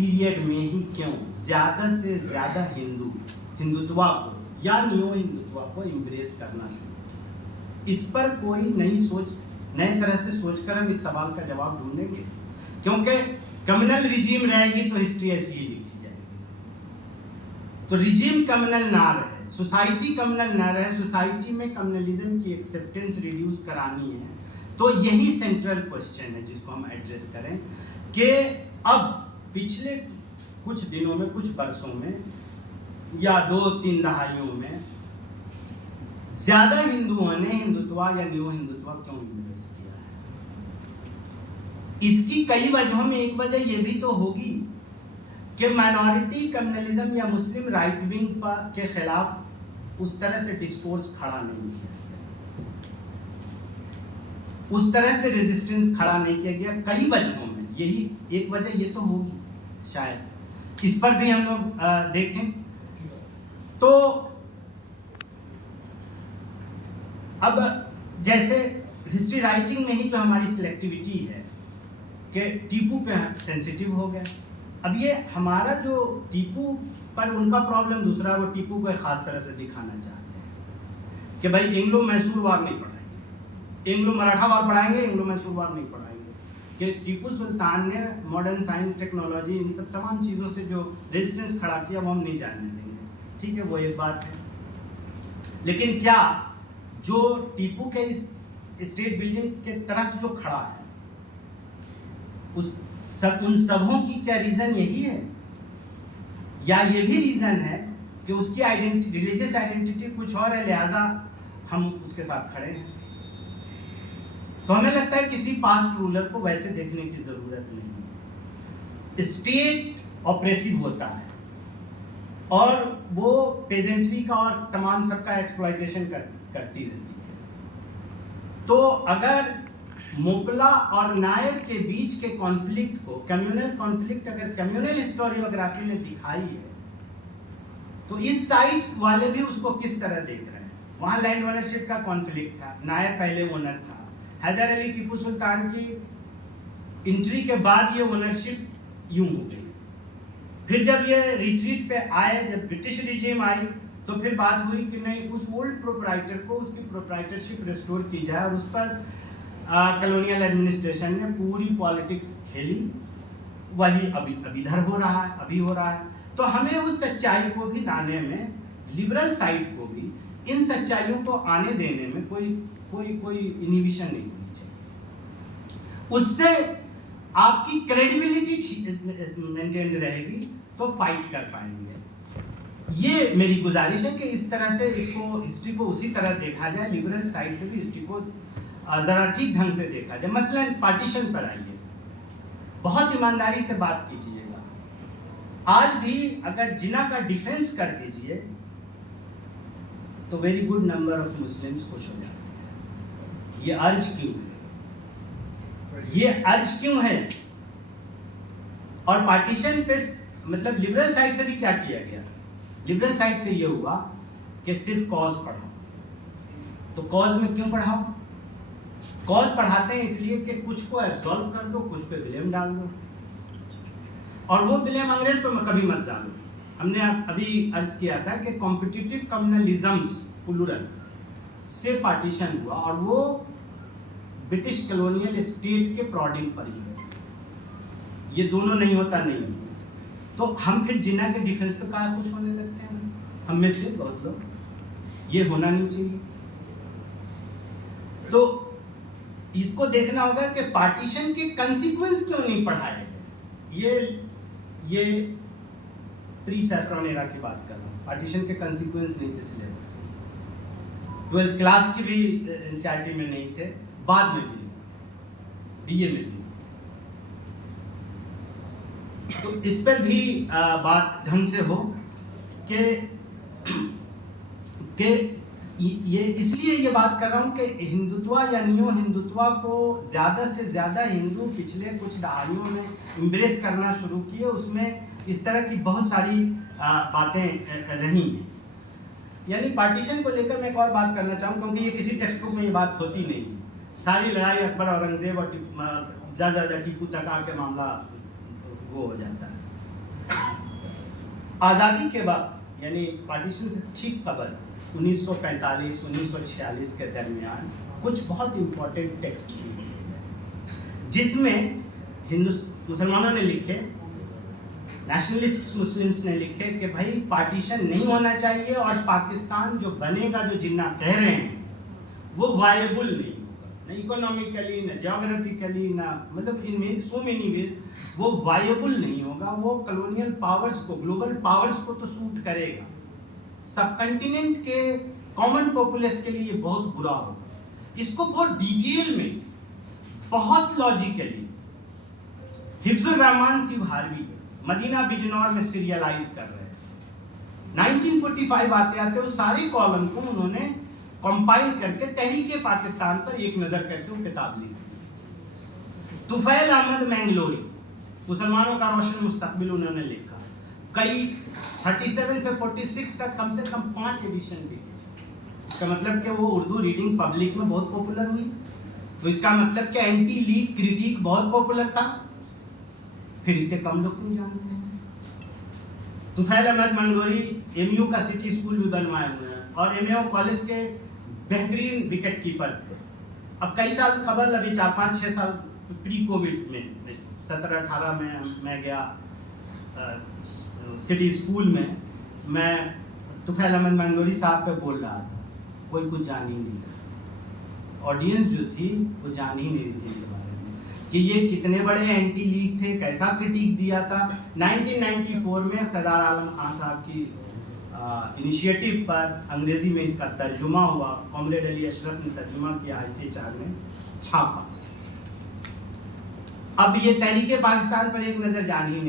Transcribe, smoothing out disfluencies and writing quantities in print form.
Period में ही क्यों ज़्यादा से ज़्यादा हिंदुत्व को या न्यू हिंदुत्व को इम्ब्रेस करना शुरू किया? इस पर कोई नई तरह से सोचकर हम इस सवाल का जवाब ढूंढेंगे, क्योंकि कम्युनल रिजीम रहेगी तो हिस्ट्री ऐसी ही लिखी जाएगी। तो रिजीम कम्युनल ना रहे, सोसाइटी कम्युनल ना रहे, सोसाइटी में कम्युनलिज्म की एक्सेप्टेंस रिड्यूस करानी है, तो यही सेंट्रल क्वेश्चन है जिसको हम एड्रेस करें कि अब पिछले कुछ दिनों में, कुछ वर्षों में या 2-3 दहाइयों में ज्यादा हिंदुओं ने हिंदुत्व या न्यू हिंदुत्व क्यों इम्ब्रेस किया है? इसकी कई वजहों में एक वजह यह भी तो होगी कि माइनॉरिटी कम्युनलिज्म या मुस्लिम राइट विंग के खिलाफ उस तरह से डिस्कोर्स खड़ा नहीं किया गया, उस तरह से रेजिस्टेंस खड़ा नहीं किया गया। कई वजहों में यही एक वजह ये तो होगी शायद। इस पर भी हम लोग देखें तो अब जैसे हिस्ट्री राइटिंग में ही जो हमारी सिलेक्टिविटी है कि टीपू पे सेंसिटिव हो गया। अब ये हमारा जो टीपू पर उनका प्रॉब्लम दूसरा, वो टीपू को एक खास तरह से दिखाना चाहते हैं कि भाई एंग्लो मैसूर वार नहीं पढ़ाएंगे, एंग्लो मराठा वार पढ़ाएंगे, एंग्लो मैसूर वार नहीं पढ़ाएंगे। कि टीपू सुल्तान ने मॉडर्न साइंस, टेक्नोलॉजी, इन सब तमाम चीज़ों से जो रेजिस्टेंस खड़ा किया वो हम नहीं जानने देंगे। ठीक है, वो एक बात है। लेकिन क्या जो टीपू के इस स्टेट बिल्डिंग के तरफ जो खड़ा है उन सबों की क्या रीजन यही है, या ये भी रीजन है कि उसकी आइडेंटिटी, रिलीजियस आइडेंटिटी कुछ और है, लिहाजा हम उसके साथ खड़े हैं? तो हमें लगता है किसी पास्ट रूलर को वैसे देखने की जरूरत नहीं है। स्टेट ऑपरेसिव होता है और वो पेजेंट्री का और तमाम सबका एक्सप्लॉयटेशन करती रहती है। तो अगर मोपला और नायर के बीच के कॉन्फ्लिक्ट को, कम्युनल कॉन्फ्लिक्ट अगर कम्युनल हिस्टोरियोग्राफी ने दिखाई है, तो इस साइड वाले भी उसको किस तरह देख रहे हैं? वहां लैंड ओनरशिप का कॉन्फ्लिक्ट था, नायर पहले ओनर था, हैदर अली टीपू सुल्तान की एंट्री के बाद ये ओनरशिप यूं हो गई। फिर जब ये रिट्रीट पे आए, जब ब्रिटिश रिजीम आई, तो फिर बात हुई कि नहीं, उस ओल्ड प्रोप्राइटर को उसकी प्रोप्राइटरशिप रिस्टोर की जाए, और उस पर कॉलोनियल एडमिनिस्ट्रेशन ने पूरी पॉलिटिक्स खेली। वही अभी इधर हो रहा है, अभी हो रहा है। तो हमें उस सच्चाई को भी लाने में, लिबरल साइड को भी इन सच्चाइयों को आने देने में कोई इनहिबिशन नहीं होनी चाहिए। उससे आपकी क्रेडिबिलिटी मेंटेन रहेगी, तो फाइट कर पाएंगे। ये मेरी गुजारिश है कि इस तरह से इसको, हिस्ट्री को उसी तरह देखा जाए, लिबरल साइड से भी हिस्ट्री को जरा ठीक ढंग से देखा जाए। मसलन पार्टीशन पर आइए, बहुत ईमानदारी से बात कीजिएगा। आज भी अगर जिना का डिफेंस कर दीजिए तो very good number of Muslims खुश हो जाते हैं। ये अर्ज क्यों है? ये अर्ज क्यों है? और पार्टीशन पे मतलब लिबरल साइड से भी क्या किया गया? लिबरल साइड से ये हुआ कि सिर्फ कॉज पढ़ाओ। तो कॉज में क्यों पढ़ाओ? कॉज पढ़ाते हैं इसलिए कि कुछ को एब्सॉल्व कर दो, कुछ पे ब्लेम डाल दो, और वो ब्लेम अंग्रेज पे कभी मत डालो। हमने अभी अर्ज किया था कि कॉम्पिटिटिव कम्युनलिज्म्स प्लूरल से पार्टीशन हुआ, और वो ब्रिटिश कॉलोनियल स्टेट के प्रोडिंग पर ही है। ये दोनों नहीं होता नहीं। तो हम फिर जिन्ना के डिफेंस पे क्या खुश होने लगते हैं? हम में से बहुत लोग। ये होना नहीं चाहिए। तो इसको देखना होगा कि पार्टीशन के कंसीक्वेंस क्यों नहीं पढ़ाए गए। ये प्री सैफरन एरा की बात कर रहा हूँ। पार्टीशन के कंसीक्वेंस नहीं थे सिलेबस में, 12th क्लास की भी एनसीईआरटी में नहीं थे, बाद में भी नहीं, बीए में भी। तो इस पर भी बात ढंग से हो कि ये इसलिए ये बात कर रहा हूँ कि हिंदुत्व या न्यू हिंदुत्व को ज़्यादा से ज़्यादा हिंदू पिछले कुछ दहाइयों में एम्ब्रेस करना शुरू किए। उसमें इस तरह की बहुत सारी बातें रही हैं। यानी पार्टीशन को लेकर मैं एक और बात करना चाहूँ, क्योंकि ये किसी टेक्स्ट बुक में ये बात होती नहीं। सारी लड़ाई अकबर औरंगजेब और ज़्यादा टीपू तक आके मामला वो हो जाता है। आज़ादी के बाद यानी पार्टीशन से ठीक कबल 1945-1946 के दरमियान कुछ बहुत इंपॉर्टेंट टेक्स्ट लिखे जिसमें मुसलमानों ने लिखे, नेशनलिस्ट मुस्लिम्स ने लिखे कि भाई पार्टीशन नहीं होना चाहिए और पाकिस्तान जो बनेगा, जो जिन्ना कह रहे हैं, वो वायबल नहीं होगा, ना इकोनॉमिकली, ना ज्योग्राफिकली, ना मतलब इन सो मेनी वेज वो वायबल नहीं होगा। वो कॉलोनियल पावर्स को, ग्लोबल पावर्स को तो सूट करेगा, सब कंटिनेंट के कॉमन पॉपुलेस के लिए बहुत बुरा होगा। इसको बहुत डिटेल में, बहुत लॉजिकली हिफ्जुर रहमान सिवहारवी मदीना बिजनौर में सीरियलाइज कर रहे हैं। 1945 आते आते वो सारे कॉलम को उन्होंने कंपाइल करके तहरीके पाकिस्तान पर एक नजर करके वो किताब लिखी। तुफैल अहमद मैंगलोरी, मुसलमानों का रोशन मुस्तकबिल, उन्होंने लिखा। कई 37 से 46 तक कम से कम 5 एडिशन लिखे। इसका मतलब कि वो उर्दू रीडिंग पब्लिक में बहुत पॉपुलर हुई, तो इसका मतलब कि एंटी लीग क्रिटिक बहुत पॉपुलर था। फिर इतने कम लोग क्यों जानते हैं? तुफैल अहमद मंगोरी एमयू का सिटी स्कूल भी बनवाए हुए हैं और एमयू कॉलेज के बेहतरीन विकेट कीपर थे। अब कई साल खबर, अभी 4-5-6 साल प्री कोविड में 17-18 में मैं गया सिटी स्कूल में, मैं तुफैल अहमद मंगोरी साहब पे बोल रहा था, कोई कुछ जान ही नहीं रहा। ऑडियंस जो थी वो जान ही नहीं रही थी इनके बारे में कि ये कितने बड़े एंटी लीग थे, कैसा क्रिटिक दिया था। 1994 में इक़्तिदार आलम खान साहब की इनिशिएटिव पर अंग्रेजी में इसका तर्जुमा हुआ, कॉमरेड अली अशरफ ने तर्जुमा किया, IC4 में छापा। अब ये तहरीके पाकिस्तान पर एक नज़र जानी ही नहीं